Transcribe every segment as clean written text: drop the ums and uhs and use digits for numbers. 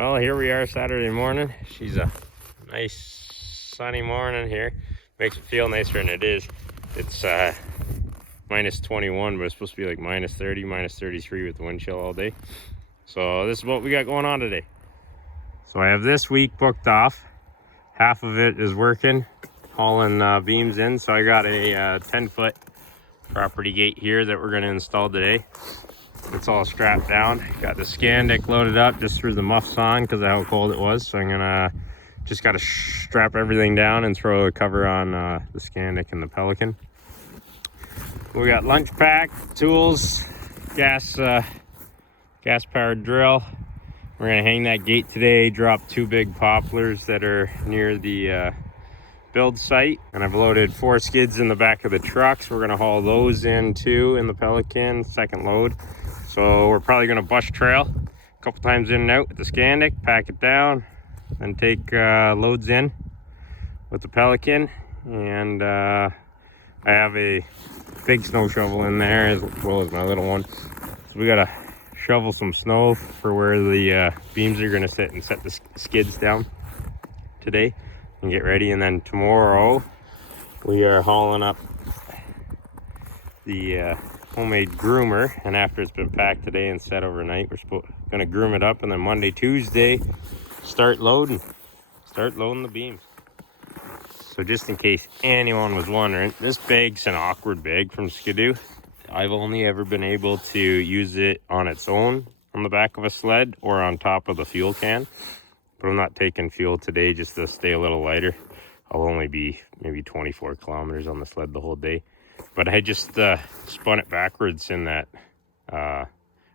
Well, here we are Saturday morning. She's a nice sunny morning here. Makes it feel nicer than it is. It's minus 21, but it's supposed to be like minus 30, minus 33 with the wind chill all day. So this is what we got going on today. So I have this week booked off. Half of it is working, hauling beams in. So I got a 10-foot property gate here that we're going to install today. It's all strapped down. Got the Scandic loaded up, just threw the muffs on because of how cold it was. So I'm gonna just gotta strap everything down and throw a cover on the Scandic and the Pelican. We got lunch pack, tools, gas powered drill. We're gonna hang that gate today, drop 2 big poplars that are near the build site, and I've loaded 4 skids in the back of the truck, so we're gonna haul those in too in the Pelican, second load. So we're probably gonna bus trail a couple times in and out with the Scandic, pack it down, and take loads in with the Pelican. And I have a big snow shovel in there as well as my little one. So we gotta shovel some snow for where the beams are gonna sit and set the skids down today and get ready. And then tomorrow we are hauling up the homemade groomer, and after it's been packed today and set overnight, we're gonna groom it up, and then Monday, Tuesday start loading the beams. So just in case anyone was wondering, this bag's an awkward bag from Skidoo. I've only ever been able to use it on its own on the back of a sled or on top of the fuel can, but I'm not taking fuel today just to stay a little lighter. I'll only be maybe 24 kilometers on the sled the whole day. But I just spun it backwards in that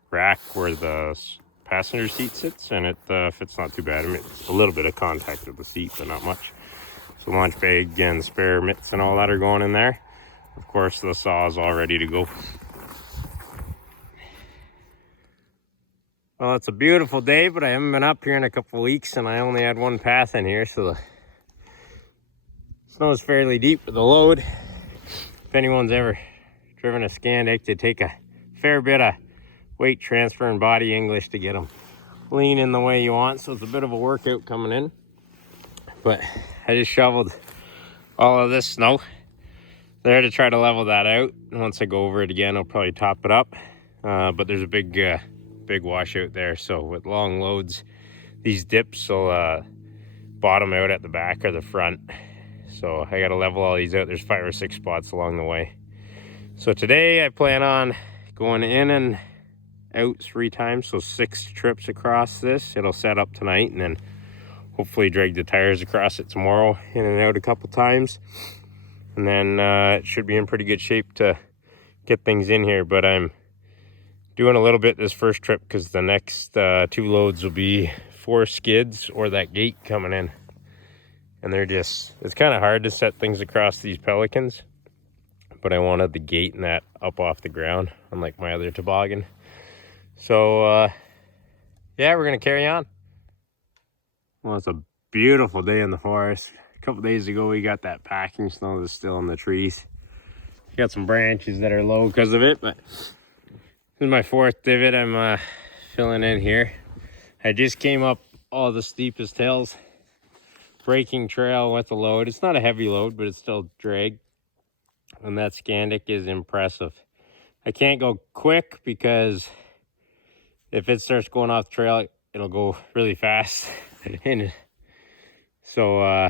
rack where the passenger seat sits, and it fits not too bad. I mean, it's a little bit of contact with the seat, but not much. So lunch bag and spare mitts and all that are going in there. Of course, the saw is all ready to go. Well, it's a beautiful day, but I haven't been up here in a couple of weeks, and I only had 1 path in here, so the snow is fairly deep with the load. If anyone's ever driven a Scandic, they take a fair bit of weight transfer and body English to get them leaning the way you want. So it's a bit of a workout coming in. But I just shoveled all of this snow there to try to level that out. And once I go over it again, I'll probably top it up. But there's a big washout there. So with long loads, these dips will bottom out at the back or the front. So I got to level all these out. There's 5 or 6 spots along the way. So today I plan on going in and out 3 times. So 6 trips across this. It'll set up tonight, and then hopefully drag the tires across it tomorrow, in and out a couple times. And then it should be in pretty good shape to get things in here. But I'm doing a little bit this first trip because the next 2 loads will be 4 skids or that gate coming in. And it's kind of hard to set things across these Pelicans, but I wanted the gate and that up off the ground, unlike my other toboggan. So, yeah, we're going to carry on. Well, it's a beautiful day in the forest. A couple days ago, we got that packing snow that's still in the trees. Got some branches that are low because of it, but this is my 4th divot I'm filling in here. I just came up all the steepest hills. Breaking trail with a load. It's not a heavy load, but it's still drag. And that Scandic is impressive. I can't go quick because if it starts going off the trail, it'll go really fast. And so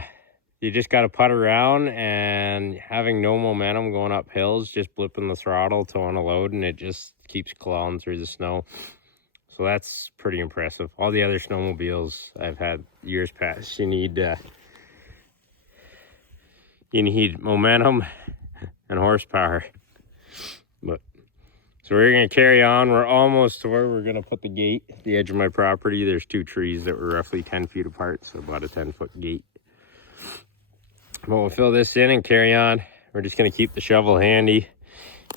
you just got to putt around, and having no momentum going up hills, just blipping the throttle to on a load, and it just keeps clawing through the snow. So that's pretty impressive. All the other snowmobiles I've had years past, you need momentum and horsepower. But so we're gonna carry on. We're almost to where we're gonna put the gate. The edge of my property, there's 2 trees that were roughly 10 feet apart, so about a 10-foot gate. But we'll fill this in and carry on. We're just gonna keep the shovel handy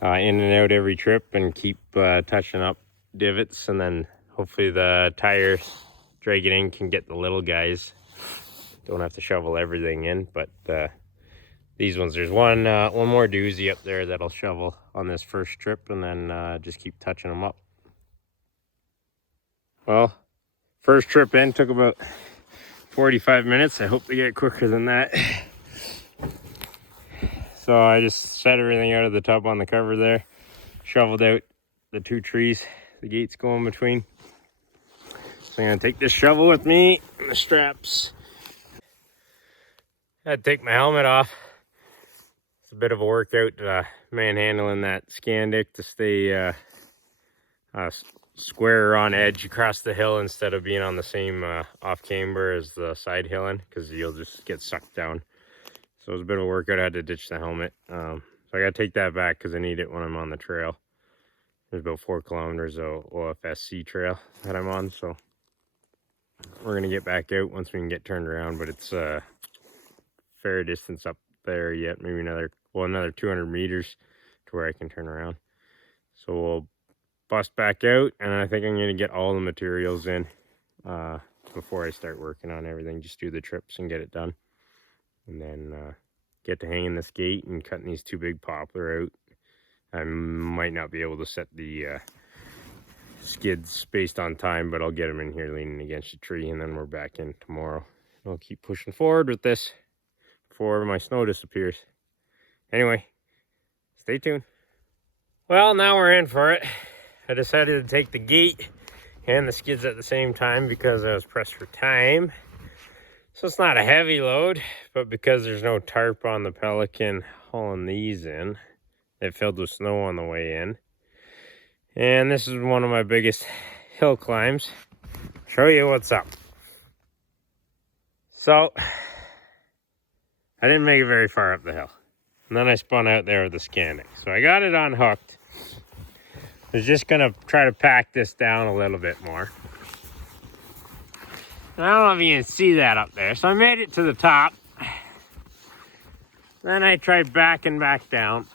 in and out every trip, and keep touching up divots, and then hopefully the tires dragging in can get the little guys. Don't have to shovel everything in, but these ones, there's one more doozy up there that'll shovel on this first trip, and then just keep touching them up. Well, First trip in took about 45 minutes. I hope to get quicker than that. So I just set everything out of the tub on the cover there, shoveled out the 2 trees the gates go in between. So I'm gonna take this shovel with me and the straps. I had to take my helmet off. It's a bit of a workout manhandling that Scandic to stay square on edge across the hill instead of being on the same off camber as the side hilling, because you'll just get sucked down. So it was a bit of a workout. I had to ditch the helmet. So I gotta take that back because I need it when I'm on the trail. There's about 4 kilometers of OFSC trail that I'm on, so we're gonna get back out once we can get turned around, but it's fair distance up there yet, maybe another 200 meters to where I can turn around. So we'll bust back out, and I think I'm gonna get all the materials in before I start working on everything. Just do the trips and get it done, and then get to hanging this gate and cutting these 2 big poplar out. I might not be able to set the skids based on time, but I'll get them in here leaning against the tree, and then we're back in tomorrow. I'll keep pushing forward with this before my snow disappears. Anyway, stay tuned. Well, now we're in for it. I decided to take the gate and the skids at the same time because I was pressed for time. So it's not a heavy load, but because there's no tarp on the Pelican hauling these in, it filled with snow on the way in. And this is one of my biggest hill climbs. Show you what's up. So I didn't make it very far up the hill. And then I spun out there with the Scandic. So I got it unhooked. I was just gonna try to pack this down a little bit more. And I don't know if you can see that up there. So I made it to the top. Then I tried backing back down.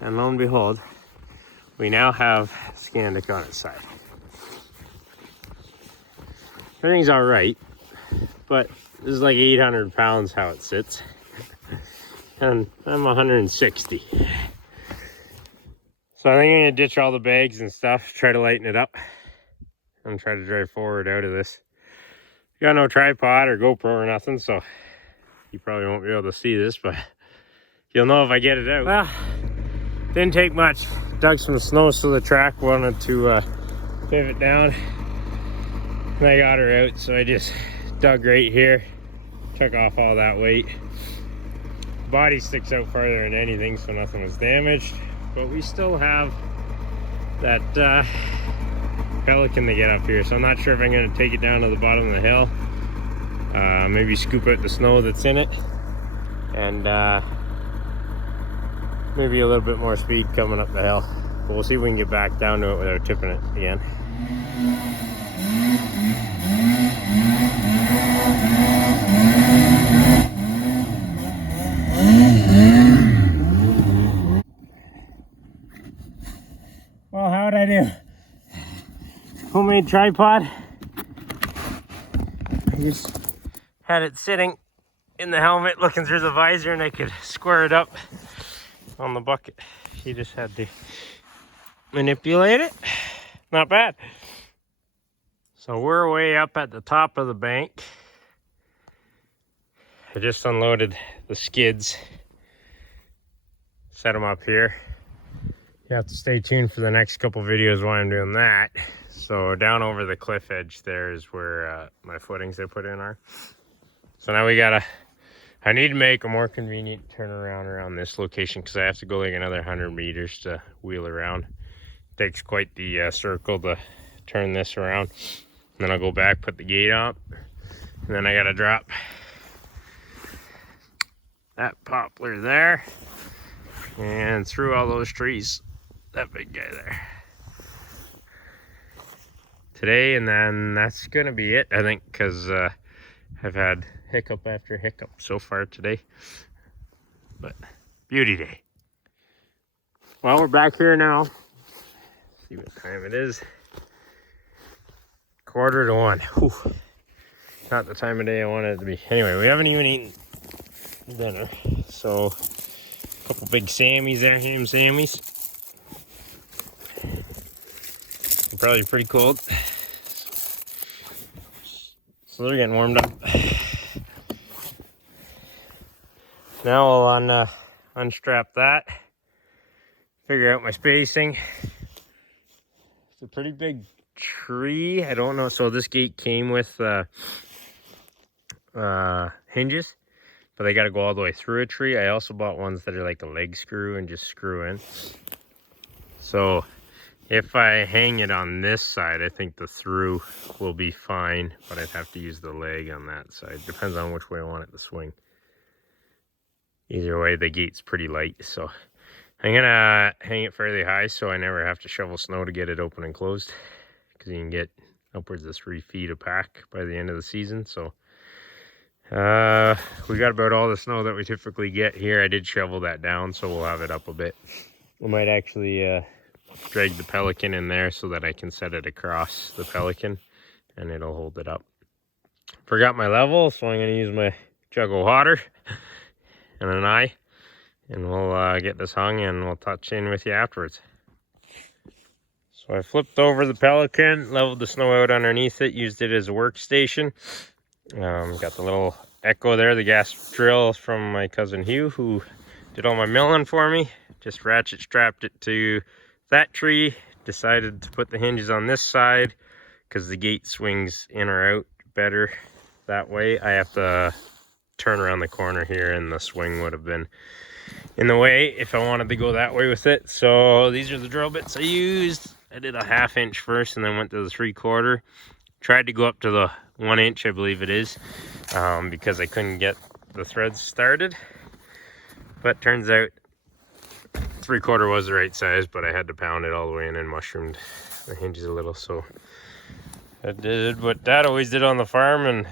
And lo and behold, we now have Scandic on its side. Everything's all right, but this is like 800 pounds how it sits. And I'm 160. So I think I'm gonna ditch all the bags and stuff, try to lighten it up, and try to drive forward out of this. Got no tripod or GoPro or nothing, so you probably won't be able to see this, but you'll know if I get it out. Well, didn't take much. Dug some snow so the track wanted to pivot down. And I got her out, so I just dug right here, took off all that weight. Body sticks out farther than anything, so nothing was damaged. But we still have that Pelican to get up here, so I'm not sure if I'm going to take it down to the bottom of the hill. Maybe scoop out the snow that's in it, and maybe a little bit more speed coming up the hill. But we'll see if we can get back down to it without tipping it again. Well, how'd I do? Homemade tripod. I just had it sitting in the helmet looking through the visor, and I could square it up on the bucket. You just had to manipulate it. Not bad. So we're way up at the top of the bank. I just unloaded the skids, set them up here. You have to stay tuned for the next couple videos while I'm doing that. So down over the cliff edge there is where my footings I put in are. So now I need to make a more convenient turnaround around this location, because I have to go like another 100 meters to wheel around. It takes quite the circle to turn this around. And then I'll go back, put the gate up, and then I gotta drop that poplar there and through all those trees, that big guy there. Today, and then that's gonna be it, I think, because I've had hiccup after hiccup so far today. But beauty day. Well, we're back here now. Let's see what time it is. 1:45. Whew. Not the time of day I wanted it to be. Anyway, we haven't even eaten dinner. So, a couple big Sammies there, ham Sammies. probably pretty cold. So they're getting warmed up. Now I'll unstrap that, figure out my spacing. It's a pretty big tree. I don't know. So this gate came with hinges, but they got to go all the way through a tree. I also bought ones that are like a leg screw and just screw in. So if I hang it on this side, I think the through will be fine, but I'd have to use the leg on that side. Depends on which way I want it to swing. Either way, the gate's pretty light, so I'm gonna hang it fairly high so I never have to shovel snow to get it open and closed, because you can get upwards of 3 feet a pack by the end of the season. So we got about all the snow that we typically get here. I did shovel that down, so we'll have it up a bit. We might actually drag the Pelican in there so that I can set it across the Pelican and it'll hold it up. Forgot my level, so I'm gonna use my jug of water and an eye, and we'll get this hung and we'll touch in with you afterwards. So I flipped over the Pelican, leveled the snow out underneath it, used it as a workstation. Got the little Echo there, the gas drill from my cousin Hugh, who did all my milling for me. Just ratchet strapped it to that tree. Decided to put the hinges on this side because the gate swings in or out better that way. I have to turn around the corner here and the swing would have been in the way if I wanted to go that way with it. So these are the drill bits I used. I did a 1/2 inch first and then went to the 3/4. Tried to go up to the 1 inch, I believe it is, because I couldn't get the threads started. But turns out 3/4 was the right size, but I had to pound it all the way in and mushroomed the hinges a little. So I did what Dad always did on the farm, and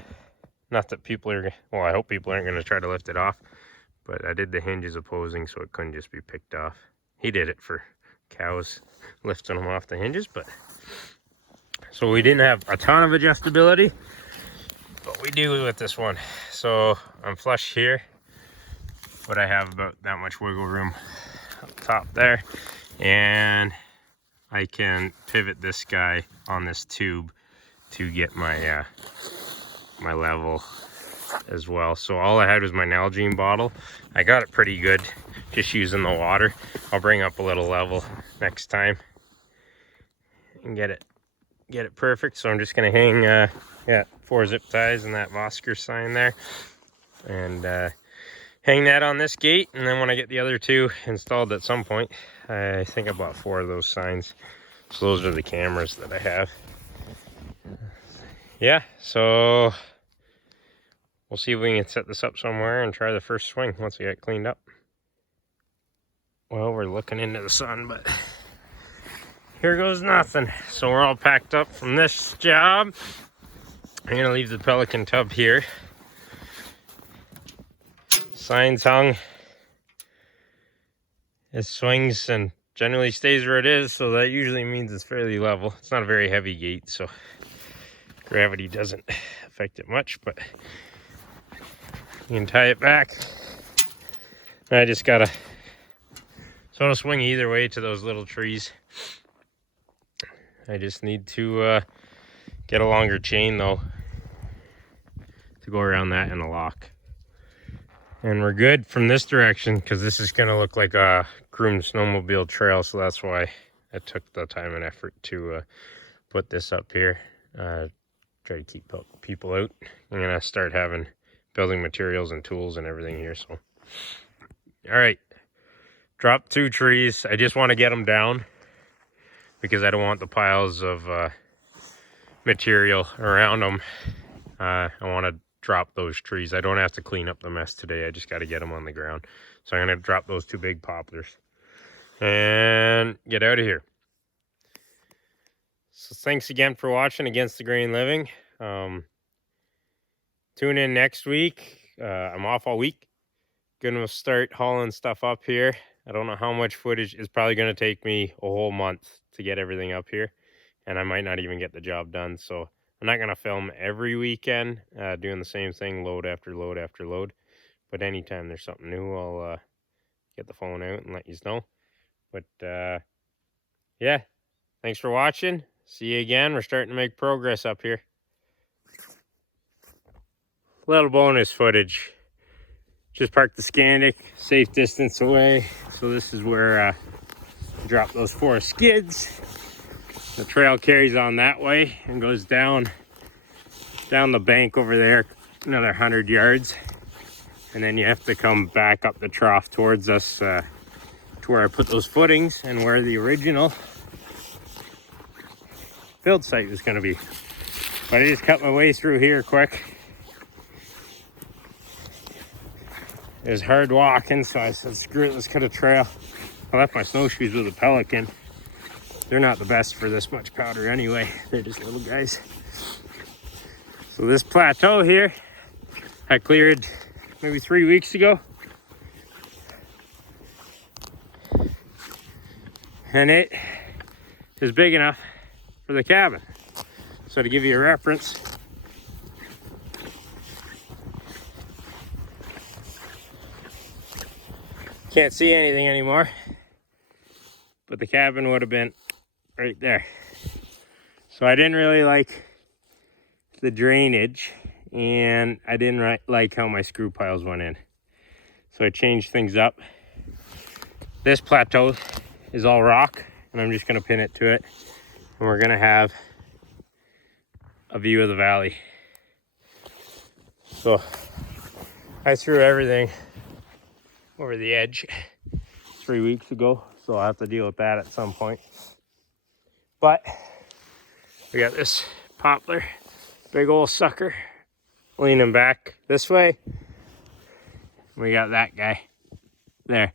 not that people are, well, I hope people aren't going to try to lift it off, but I did the hinges opposing so it couldn't just be picked off. He did it for cows, lifting them off the hinges, but so we didn't have a ton of adjustability, but we do with this one. So I'm flush here, but I have about that much wiggle room up top there, and I can pivot this guy on this tube to get my my level as well. So all I had was my Nalgene bottle. I got it pretty good just using the water. I'll bring up a little level next time and get it perfect. So I'm just gonna hang 4 zip ties and that Vosker sign there, and hang that on this gate. And then when I get the other 2 installed at some point, I think I bought 4 of those signs. So those are the cameras that I have. Yeah, so we'll see if we can set this up somewhere and try the first swing once we get cleaned up. Well, we're looking into the sun, but here goes nothing. So we're all packed up from this job. I'm gonna leave the Pelican tub here. Signs hung. It swings and generally stays where it is, so that usually means it's fairly level. It's not a very heavy gate, so gravity doesn't affect it much, but you can tie it back. I just gotta, so it'll swing either way to those little trees. I just need to get a longer chain though to go around that in a lock. And we're good from this direction because this is gonna look like a groomed snowmobile trail, so that's why I took the time and effort to put this up here. Try to keep people out. I'm gonna start having building materials and tools and everything here. So all right, drop 2 trees. I just want to get them down because I don't want the piles of material around them. I want to drop those trees. I don't have to clean up the mess today. I just got to get them on the ground. So I'm going to drop those 2 big poplars and get out of here. So thanks again for watching Against the Grain Living. Tune in next week. I'm off all week. Gonna start hauling stuff up here. I don't know how much footage. It's probably going to take me a whole month to get everything up here, and I might not even get the job done. So I'm not going to film every weekend doing the same thing, load after load after load. But anytime there's something new, I'll get the phone out and let you know. But yeah, thanks for watching. See you again. We're starting to make progress up here. Little bonus footage. Just parked the Scandic, safe distance away. So this is where I drop those 4 skids. The trail carries on that way and goes down the bank over there another 100 yards. And then you have to come back up the trough towards us to where I put those footings and where the original build site was going to be. But I just cut my way through here quick. It was hard walking, so I said, screw it, let's cut a trail. I left my snowshoes with a Pelican. They're not the best for this much powder anyway. They're just little guys. So this plateau here, I cleared maybe 3 weeks ago. And it is big enough for the cabin. So to give you a reference, can't see anything anymore, but the cabin would have been right there. So I didn't really like the drainage, and I didn't like how my screw piles went in. So I changed things up. This plateau is all rock, and I'm just gonna pin it to it, and we're gonna have a view of the valley. So I threw everything over the edge 3 weeks ago, so I'll have to deal with that at some point. But we got this poplar, big old sucker, leaning back this way. We got that guy there.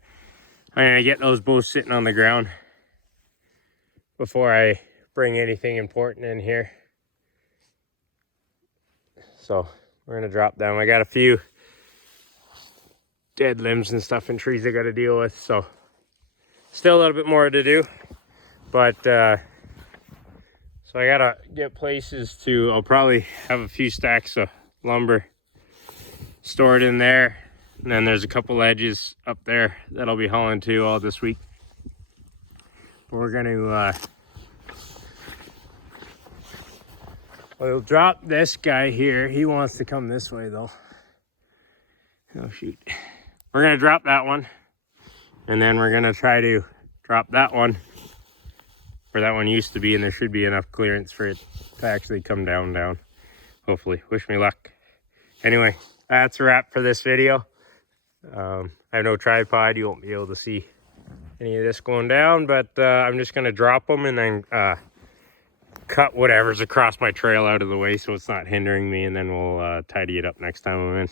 I'm gonna get those both sitting on the ground before I bring anything important in here. So we're gonna drop down. I got a few dead limbs and stuff and trees I got to deal with, so still a little bit more to do. But so I gotta get places to, I'll probably have a few stacks of lumber stored in there, and then there's a couple edges up there that I'll be hauling to all this week. We're gonna we'll drop this guy here. He wants to come this way though. Oh shoot. We're gonna drop that one, and then we're gonna try to drop that one where that one used to be, and there should be enough clearance for it to actually come down. Hopefully. Wish me luck. Anyway, that's a wrap for this video. I have no tripod. You won't be able to see any of this going down, but I'm just gonna drop them and then cut whatever's across my trail out of the way so it's not hindering me, and then we'll tidy it up next time I'm in.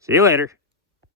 See you later.